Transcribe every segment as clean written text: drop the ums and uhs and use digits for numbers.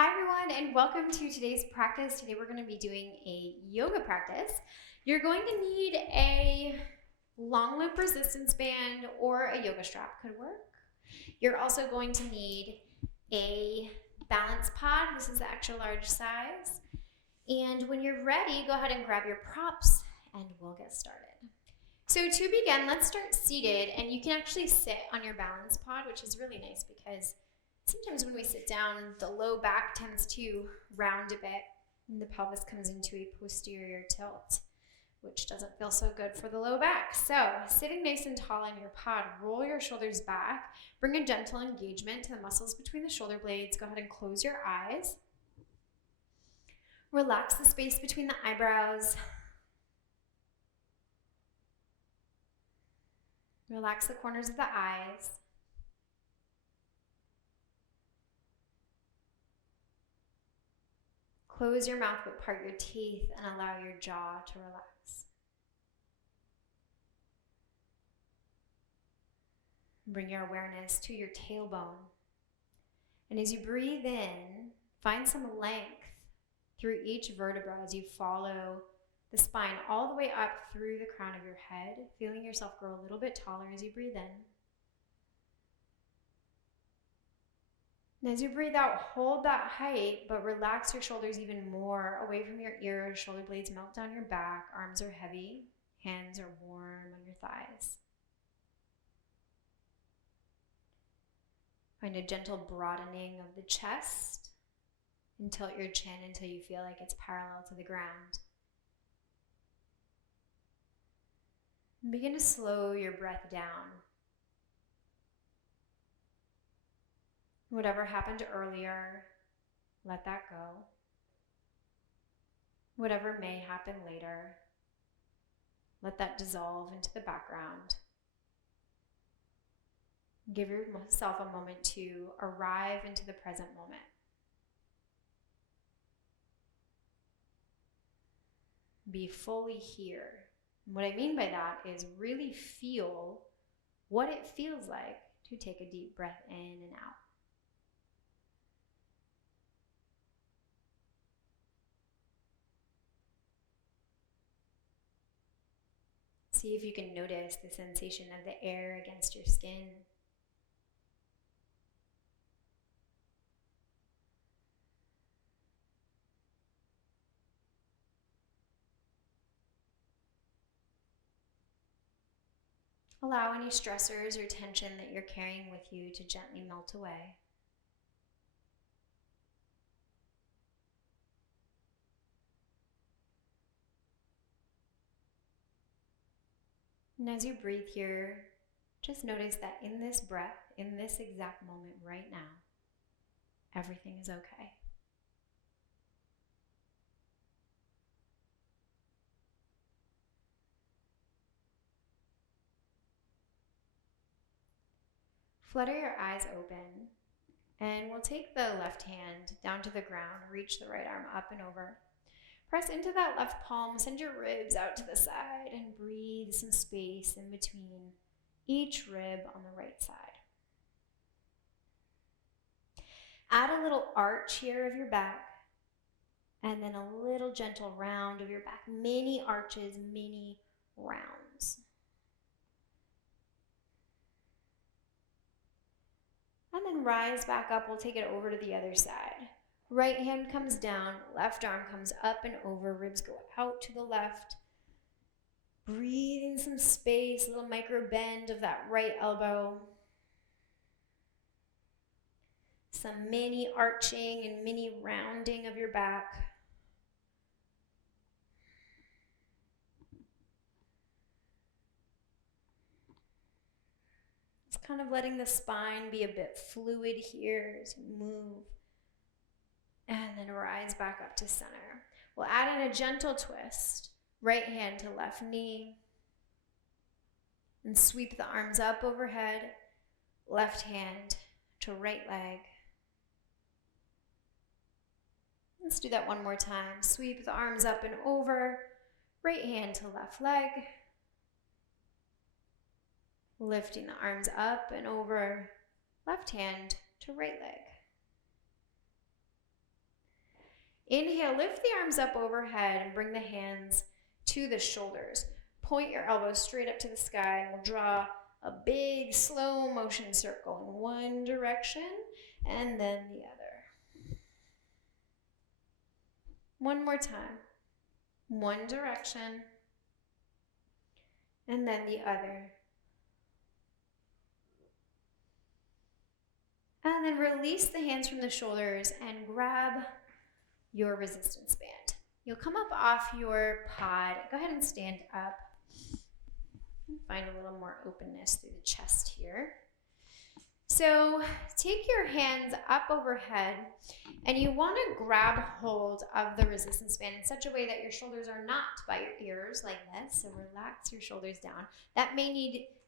Hi everyone and welcome to today's practice. Today we're going to be doing a yoga practice. You're going to need a long loop resistance band or a yoga strap could work. You're also going to need a balance pod. This is the extra large size. And when you're ready, go ahead and grab your props and we'll get started. So to begin, let's start seated, and you can actually sit on your balance pod, which is really nice because sometimes when we sit down, the low back tends to round a bit and the pelvis comes into a posterior tilt, which doesn't feel so good for the low back. So sitting nice and tall on your pod, roll your shoulders back, bring a gentle engagement to the muscles between the shoulder blades. Go ahead and close your eyes. Relax the space between the eyebrows. Relax the corners of the eyes. Close your mouth but part your teeth and allow your jaw to relax. Bring your awareness to your tailbone. And as you breathe in, find some length through each vertebra as you follow the spine all the way up through the crown of your head, feeling yourself grow a little bit taller as you breathe in. And as you breathe out, hold that height, but relax your shoulders even more away from your ears. Shoulder blades melt down your back. Arms are heavy. Hands are warm on your thighs. Find a gentle broadening of the chest and tilt your chin until you feel like it's parallel to the ground. And begin to slow your breath down. Whatever happened earlier, let that go. Whatever may happen later, let that dissolve into the background. Give yourself a moment to arrive into the present moment. Be fully here. And what I mean by that is really feel what it feels like to take a deep breath in and out. See if you can notice the sensation of the air against your skin. Allow any stressors or tension that you're carrying with you to gently melt away. And as you breathe here, just notice that in this breath, in this exact moment right now, everything is okay. Flutter your eyes open, and we'll take the left hand down to the ground, reach the right arm up and over. Press into that left palm, send your ribs out to the side, and breathe some space in between each rib on the right side. Add a little arch here of your back, and then a little gentle round of your back. Mini arches, mini rounds. And then rise back up. We'll take it over to the other side. Right hand comes down, left arm comes up and over, ribs go out to the left. Breathe in some space, a little micro bend of that right elbow. Some mini arching and mini rounding of your back. It's kind of letting the spine be a bit fluid here as you move. And then rise back up to center. We'll add in a gentle twist. Right hand to left knee. And sweep the arms up overhead. Left hand to right leg. Let's do that one more time. Sweep the arms up and over. Right hand to left leg. Lifting the arms up and over. Left hand to right leg. Inhale, lift the arms up overhead and bring the hands to the shoulders. Point your elbows straight up to the sky and we'll draw a big slow motion circle in one direction and then the other. One more time. One direction and then the other. And then release the hands from the shoulders and grab your resistance band. You'll come up off your pod. Go ahead and stand up. Find a little more openness through the chest here. So take your hands up overhead and you want to grab hold of the resistance band in such a way that your shoulders are not by your ears like this. So relax your shoulders down. That may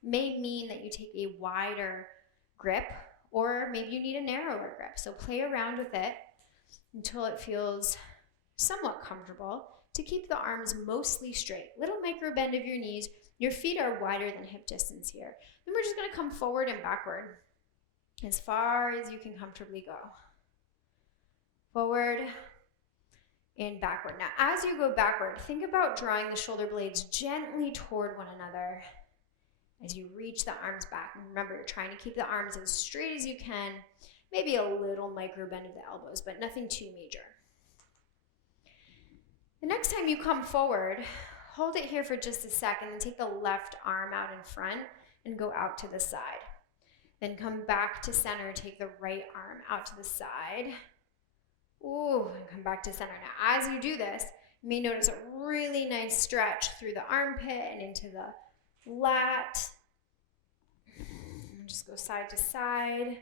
mean that you take a wider grip, or maybe you need a narrower grip. So play around with it until it feels somewhat comfortable to keep the arms mostly straight. Little micro bend of your knees. Your feet are wider than hip distance here. Then we're just going to come forward and backward as far as you can comfortably go. Forward and backward. Now, as you go backward, think about drawing the shoulder blades gently toward one another as you reach the arms back. And remember, you're trying to keep the arms as straight as you can. Maybe a little micro bend of the elbows, but nothing too major. The next time you come forward, hold it here for just a second and take the left arm out in front and go out to the side. Then come back to center, take the right arm out to the side. Ooh, and come back to center. Now, as you do this, you may notice a really nice stretch through the armpit and into the lat. And just go side to side.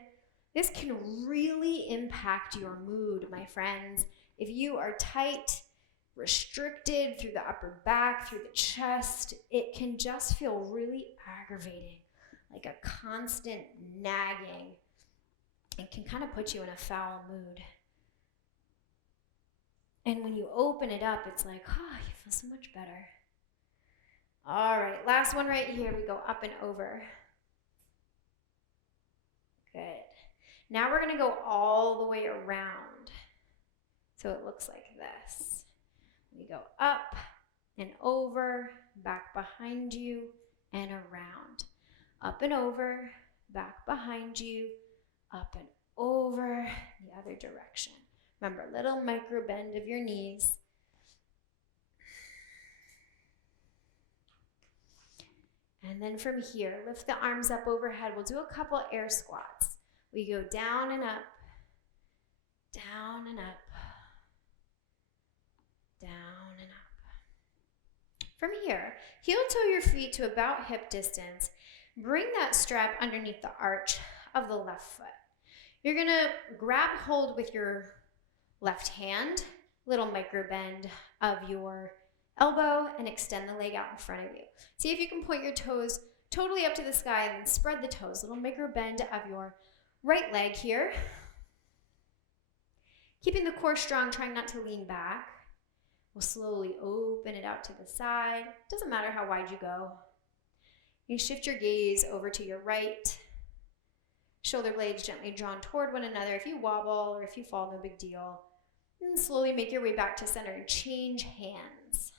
This can really impact your mood, my friends. If you are tight, restricted through the upper back, through the chest, it can just feel really aggravating, like a constant nagging. It can kind of put you in a foul mood. And when you open it up, it's like, oh, you feel so much better. All right, last one right here. We go up and over. Good. Now we're going to go all the way around. So it looks like this. We go up and over, back behind you, and around. Up and over, back behind you, up and over, the other direction. Remember, little micro bend of your knees. And then from here, lift the arms up overhead. We'll do a couple air squats. We go down and up, down and up, down and up. From here, heel toe your feet to about hip distance. Bring that strap underneath the arch of the left foot. You're gonna grab hold with your left hand, little micro bend of your elbow, and extend the leg out in front of you. See if you can point your toes totally up to the sky and then spread the toes. Little micro bend of your right leg here. Keeping the core strong, trying not to lean back. We'll slowly open it out to the side. Doesn't matter how wide you go. You shift your gaze over to your right. Shoulder blades gently drawn toward one another. If you wobble or if you fall, no big deal. And slowly make your way back to center and change hands.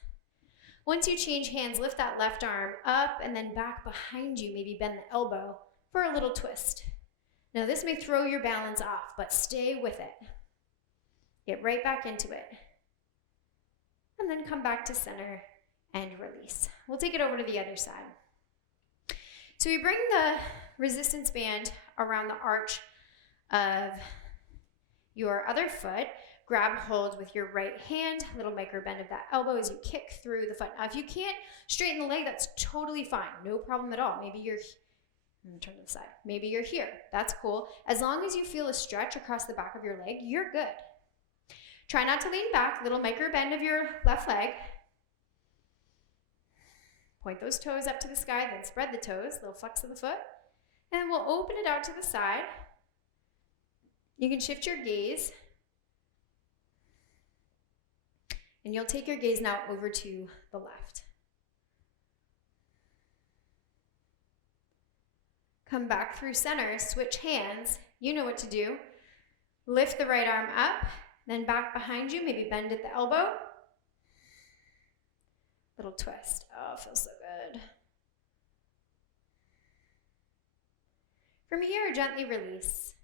Once you change hands, lift that left arm up and then back behind you. Maybe bend the elbow for a little twist. Now this may throw your balance off, but stay with it. Get right back into it. And then come back to center and release. We'll take it over to the other side. So we bring the resistance band around the arch of your other foot. Grab hold with your right hand, little micro bend of that elbow as you kick through the foot. Now, if you can't straighten the leg, that's totally fine. No problem at all. Maybe you're, I'm gonna turn to the side. Maybe you're here. That's cool. As long as you feel a stretch across the back of your leg, you're good. Try not to lean back. Little micro bend of your left leg. Point those toes up to the sky, then spread the toes, little flex of the foot. And we'll open it out to the side. You can shift your gaze. And you'll take your gaze now over to the left. Come back through center, switch hands. You know what to do. Lift the right arm up, Then back behind you, maybe bend at the elbow. Little twist. Oh, feels so good. From here, gently release.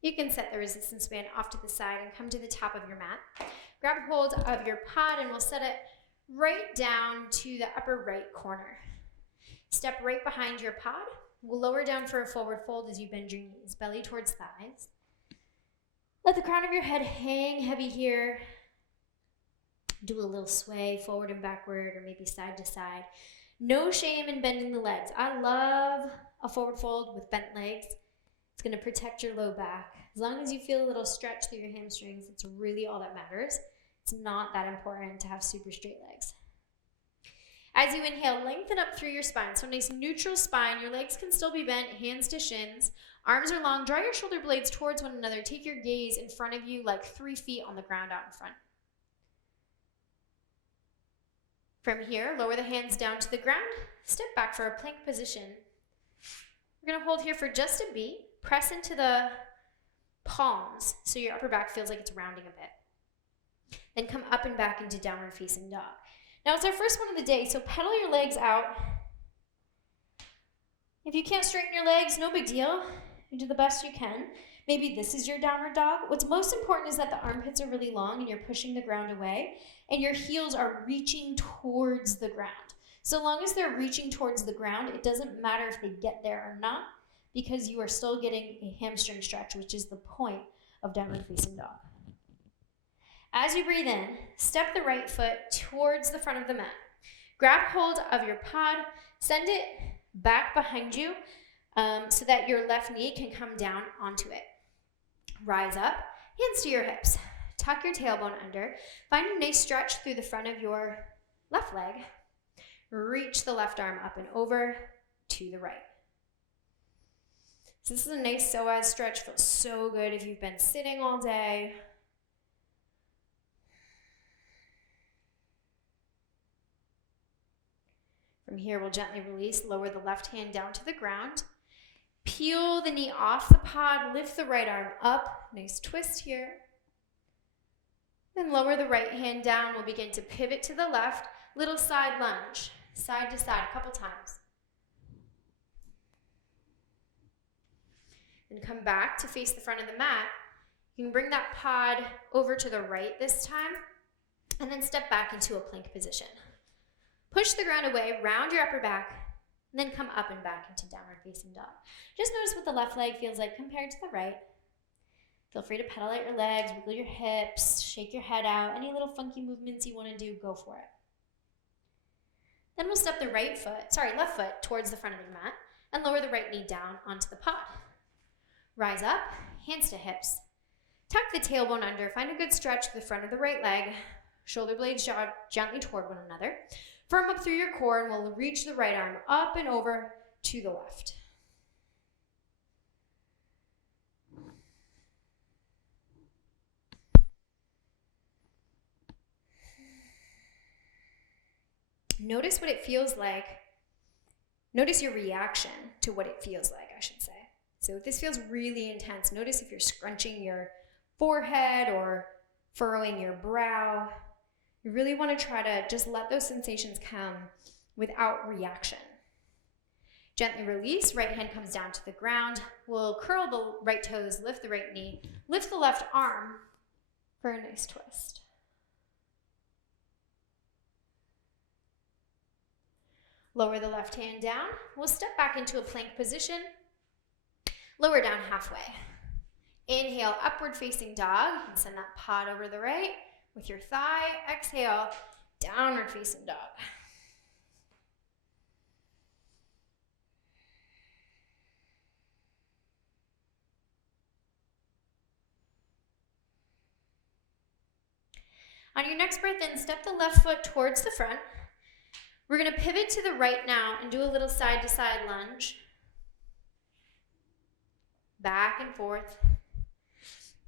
You can set the resistance band off to the side and come to the top of your mat. Grab hold of your pod and we'll set it right down to the upper right corner. Step right behind your pod. We'll lower down for a forward fold as you bend your knees, belly towards thighs. Let the crown of your head hang heavy here. Do a little sway forward and backward or maybe side to side. No shame in bending the legs. I love a forward fold with bent legs. It's going to protect your low back. As long as you feel a little stretch through your hamstrings, it's really all that matters. It's not that important to have super straight legs. As you inhale, lengthen up through your spine. So nice neutral spine. Your legs can still be bent, hands to shins. Arms are long. Draw your shoulder blades towards one another. Take your gaze in front of you like 3 feet on the ground out in front. From here, lower the hands down to the ground. Step back for a plank position. We're going to hold here for just a beat. Press into the palms so your upper back feels like it's rounding a bit. Then come up and back into downward facing dog. Now it's our first one of the day, so pedal your legs out. If you can't straighten your legs, no big deal. You do the best you can. Maybe this is your downward dog. What's most important is that the armpits are really long and you're pushing the ground away and your heels are reaching towards the ground. So long as they're reaching towards the ground, it doesn't matter if they get there or not because you are still getting a hamstring stretch, which is the point of downward facing dog. As you breathe in, step the right foot towards the front of the mat. Grab hold of your pod, send it back behind you so that your left knee can come down onto it. Rise up, hands to your hips. Tuck your tailbone under. Find a nice stretch through the front of your left leg. Reach the left arm up and over to the right. So this is a nice psoas stretch. Feels so good if you've been sitting all day. From here, we'll gently release, lower the left hand down to the ground. Peel the knee off the pod, lift the right arm up. Nice twist here. Then lower the right hand down. We'll begin to pivot to the left. Little side lunge, side to side a couple times. And come back to face the front of the mat. You can bring that pod over to the right this time, and then step back into a plank position. Push the ground away, round your upper back, and then come up and back into downward facing dog. Just notice what the left leg feels like compared to the right. Feel free to pedal out your legs, wiggle your hips, shake your head out. Any little funky movements you want to do, go for it. Then we'll step the left foot towards the front of the mat and lower the right knee down onto the pod. Rise up, hands to hips. Tuck the tailbone under, find a good stretch to the front of the right leg. Shoulder blades draw gently toward one another. Firm up through your core and we'll reach the right arm up and over to the left. Notice what it feels like. Notice your reaction to what it feels like, I should say. So if this feels really intense, notice if you're scrunching your forehead or furrowing your brow. You really want to try to just let those sensations come without reaction. Gently release, right hand comes down to the ground. We'll curl the right toes, lift the right knee, lift the left arm for a nice twist. Lower the left hand down. We'll step back into a plank position. Lower down halfway. Inhale, upward facing dog, and send that pod over the right with your thigh. Exhale, downward facing dog. On your next breath in, step the left foot towards the front. We're going to pivot to the right now and do a little side to side lunge. Back and forth.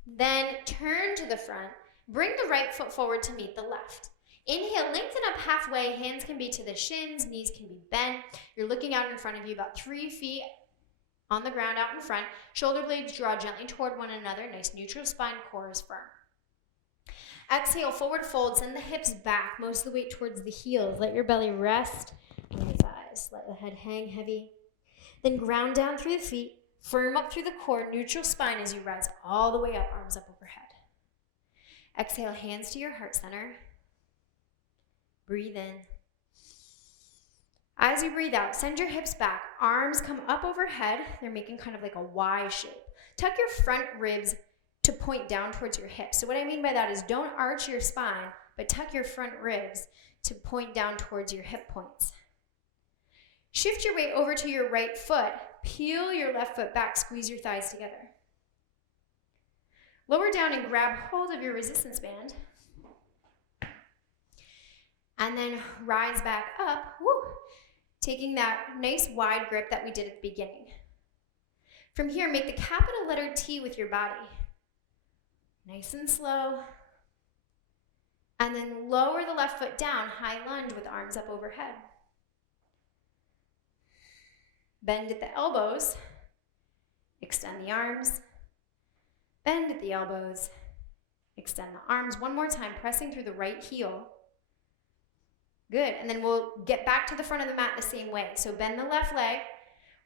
Then turn to the front. Bring the right foot forward to meet the left. Inhale, lengthen up halfway. Hands can be to the shins, knees can be bent. You're looking out in front of you about 3 feet on the ground out in front. Shoulder blades draw gently toward one another. Nice neutral spine, core is firm. Exhale, forward fold. Send the hips back, most of the weight towards the heels. Let your belly rest on the thighs. Let the head hang heavy. Then ground down through the feet. Firm up through the core, neutral spine as you rise all the way up, arms up overhead. Exhale, hands to your heart center. Breathe in. As you breathe out, send your hips back. Arms come up overhead. They're making kind of like a Y shape. Tuck your front ribs to point down towards your hips. So what I mean by that is don't arch your spine, but tuck your front ribs to point down towards your hip points. Shift your weight over to your right foot. Peel your left foot back. Squeeze your thighs together. Lower down and grab hold of your resistance band. And then rise back up, taking that nice wide grip that we did at the beginning. From here, make the capital letter T with your body. Nice and slow. And then lower the left foot down, high lunge with arms up overhead. Bend at the elbows. Extend the arms. Bend at the elbows. Extend the arms. One more time, pressing through the right heel. Good, and then we'll get back to the front of the mat the same way. So bend the left leg,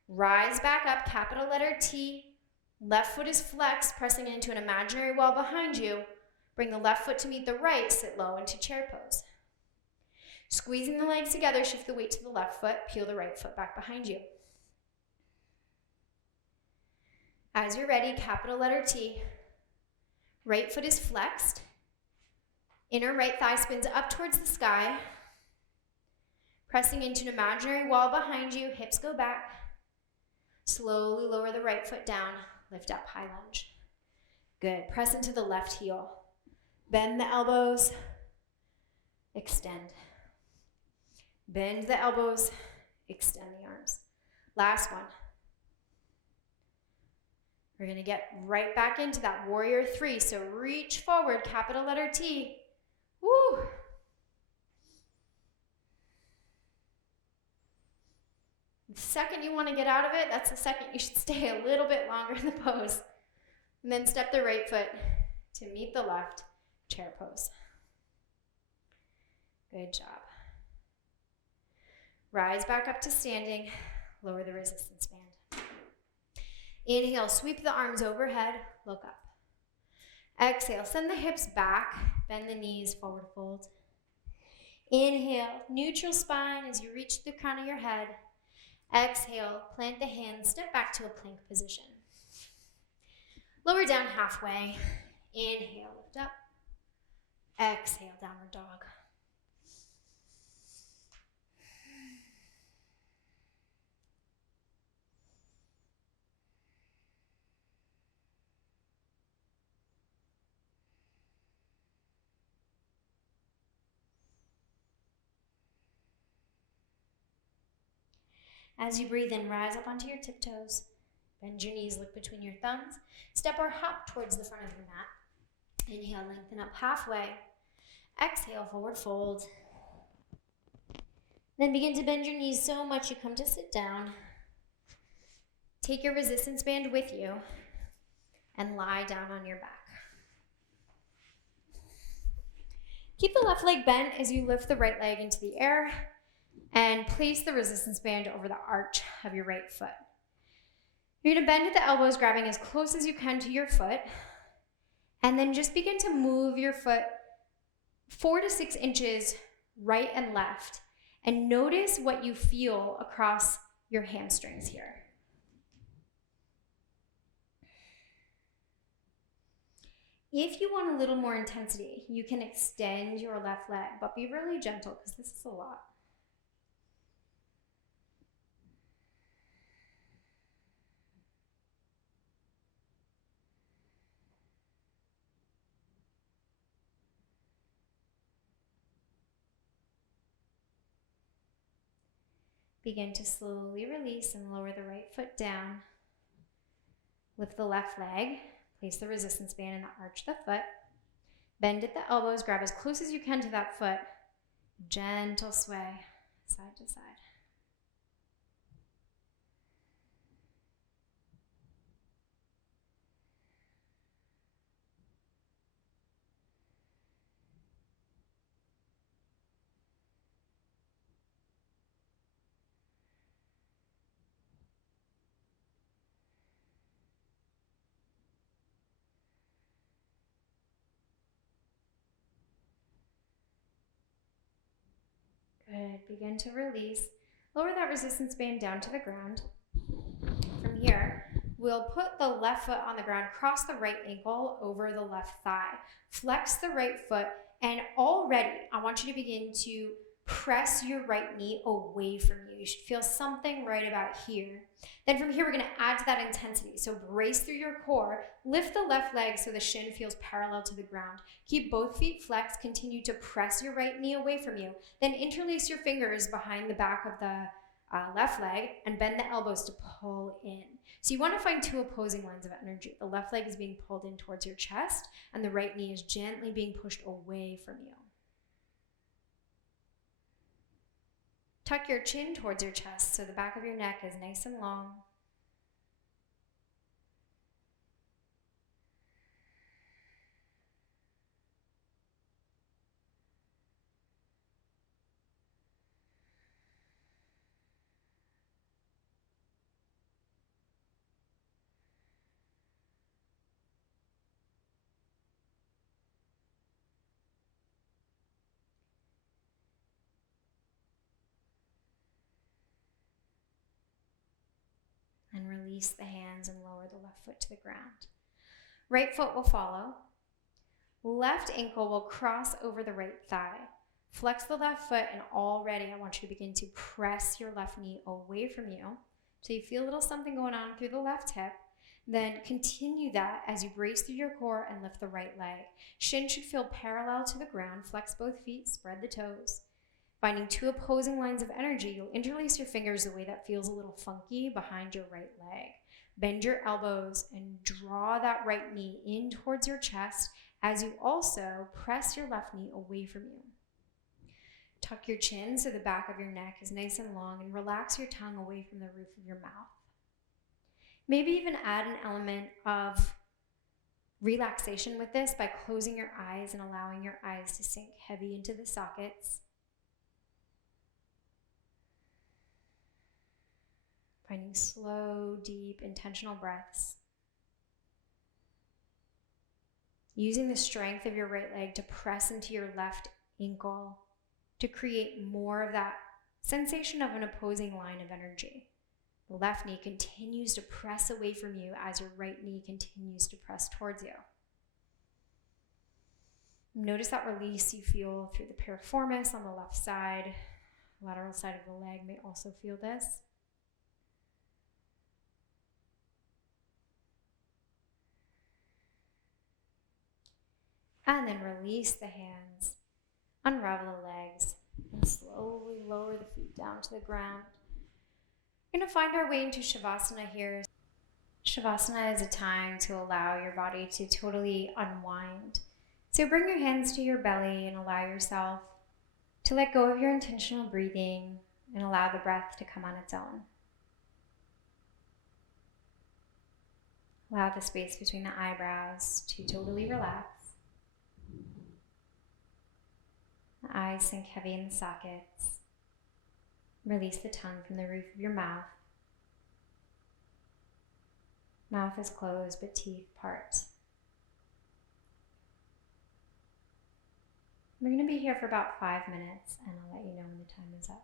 rise back up, capital letter T. Left foot is flexed, pressing into an imaginary wall behind you. Bring the left foot to meet the right, sit low into chair pose. Squeezing the legs together, shift the weight to the left foot, peel the right foot back behind you. As you're ready, capital letter T. Right foot is flexed. Inner right thigh spins up towards the sky. Pressing into an imaginary wall behind you, hips go back. Slowly lower the right foot down, lift up, high lunge. Good, press into the left heel. Bend the elbows, extend. Bend the elbows, extend the arms. Last one. We're gonna get right back into that warrior three, so reach forward, capital letter T. Woo! The second you want to get out of it, that's the second you should stay a little bit longer in the pose. And then step the right foot to meet the left, chair pose. Good job. Rise back up to standing, lower the resistance band. Inhale, sweep the arms overhead, look up. Exhale, send the hips back, bend the knees, forward fold. Inhale, neutral spine as you reach the crown of your head. Exhale, plant the hands, step back to a plank position. Lower down halfway. Inhale, lift up. Exhale, downward dog. As you breathe in, rise up onto your tiptoes. Bend your knees, look between your thumbs. Step or hop towards the front of your mat. Inhale, lengthen up halfway. Exhale, forward fold. Then begin to bend your knees so much you come to sit down. Take your resistance band with you and lie down on your back. Keep the left leg bent as you lift the right leg into the air and place the resistance band over the arch of your right foot. You're going to bend at the elbows, grabbing as close as you can to your foot, and then just begin to move your foot 4 to 6 inches right and left, and notice what you feel across your hamstrings here. If you want a little more intensity, you can extend your left leg, but be really gentle because this is a lot. Begin to slowly release and lower the right foot down. Lift the left leg, place the resistance band and arch the foot. Bend at the elbows, grab as close as you can to that foot. Gentle sway, side to side. Good. Begin to release. Lower that resistance band down to the ground. From here, we'll put the left foot on the ground, cross the right ankle over the left thigh, flex the right foot, and already I want you to begin to press your right knee away from you. You should feel something right about here. Then from here, we're gonna add to that intensity. So brace through your core, lift the left leg so the shin feels parallel to the ground. Keep both feet flexed, continue to press your right knee away from you. Then interlace your fingers behind the back of the left leg and bend the elbows to pull in. So you want to find two opposing lines of energy. The left leg is being pulled in towards your chest and the right knee is gently being pushed away from you. Tuck your chin towards your chest so the back of your neck is nice and long. And release the hands and lower the left foot to the ground. Right foot will follow. Left ankle will cross over the right thigh. Flex the left foot, and already I want you to begin to press your left knee away from you. So you feel a little something going on through the left hip. Then continue that as you brace through your core and lift the right leg. Shin should feel parallel to the ground. Flex both feet, spread the toes. Finding two opposing lines of energy, you'll interlace your fingers the way that feels a little funky behind your right leg. Bend your elbows and draw that right knee in towards your chest as you also press your left knee away from you. Tuck your chin so the back of your neck is nice and long and relax your tongue away from the roof of your mouth. Maybe even add an element of relaxation with this by closing your eyes and allowing your eyes to sink heavy into the sockets. Finding slow, deep, intentional breaths. Using the strength of your right leg to press into your left ankle to create more of that sensation of an opposing line of energy. The left knee continues to press away from you as your right knee continues to press towards you. Notice that release you feel through the piriformis on the left side. Lateral side of the leg may also feel this. And then release the hands, unravel the legs, and slowly lower the feet down to the ground. We're going to find our way into Shavasana here. Shavasana is a time to allow your body to totally unwind. So bring your hands to your belly and allow yourself to let go of your intentional breathing and allow the breath to come on its own. Allow the space between the eyebrows to totally relax. The eyes sink heavy in the sockets. Release the tongue from the roof of your mouth. Mouth is closed, but teeth part. We're going to be here for about 5 minutes, and I'll let you know when the time is up.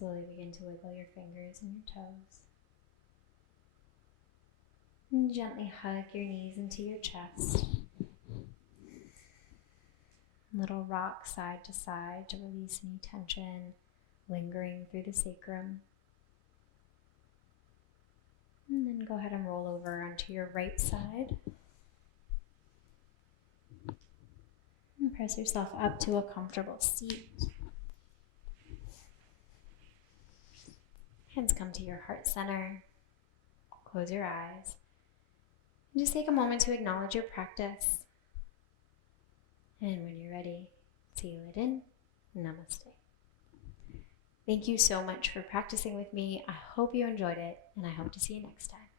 Slowly begin to wiggle your fingers and your toes. And gently hug your knees into your chest. Little rock side to side to release any tension lingering through the sacrum. And then go ahead and roll over onto your right side. And press yourself up to a comfortable seat. Hands come to your heart center. Close your eyes. And just take a moment to acknowledge your practice. And when you're ready, seal it in. Namaste. Thank you so much for practicing with me. I hope you enjoyed it, and I hope to see you next time.